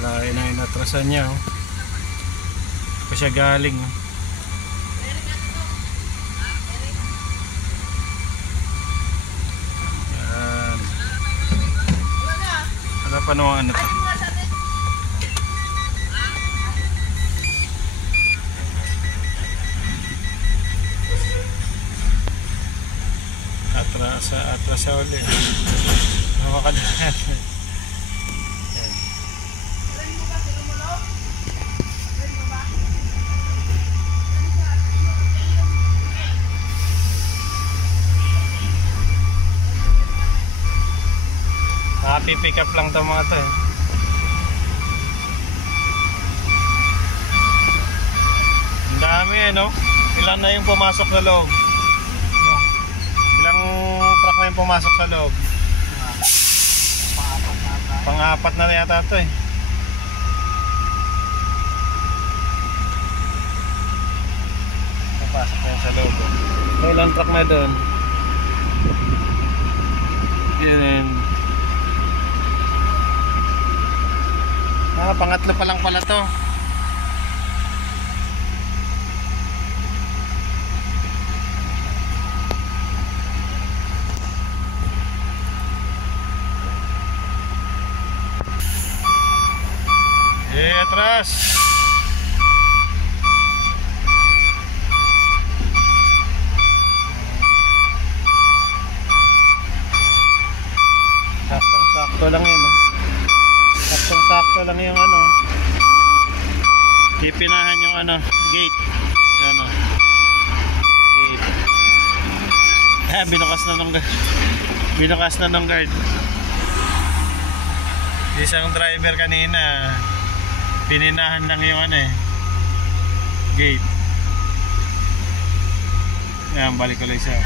Layo na inatrasan niya, oh. Pa siya galing. Yan. Ano pa naman ano to? Atrasa ulit. Hawakan yan. Pipick up lang ito mga to eh. Ang dami eh, no? Ilan na yung pumasok sa loob? Ilang truck na yung pumasok sa loob? Pang-apat na yata ito eh. Papasok na yun sa loob eh. May ilang truck na doon. Yan. Pangatlo pa lang pala to. Atras. Saktong-sakto lang yun, oh. Saktong-sakto lang yung ano. Pipinahan yung ano, gate. Yan, oh. Gate. Binukas na ng guard. Binukas na ng guard. Isang driver kanina, pininahan lang yung ano eh, gate. Yan, balik ko lang siya.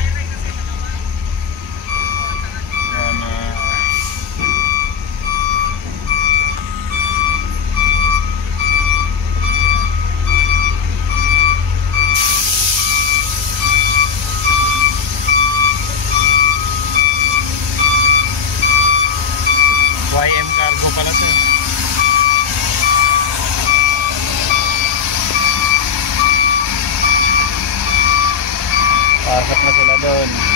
YM Cargo pala ito. Pasok na sila doon.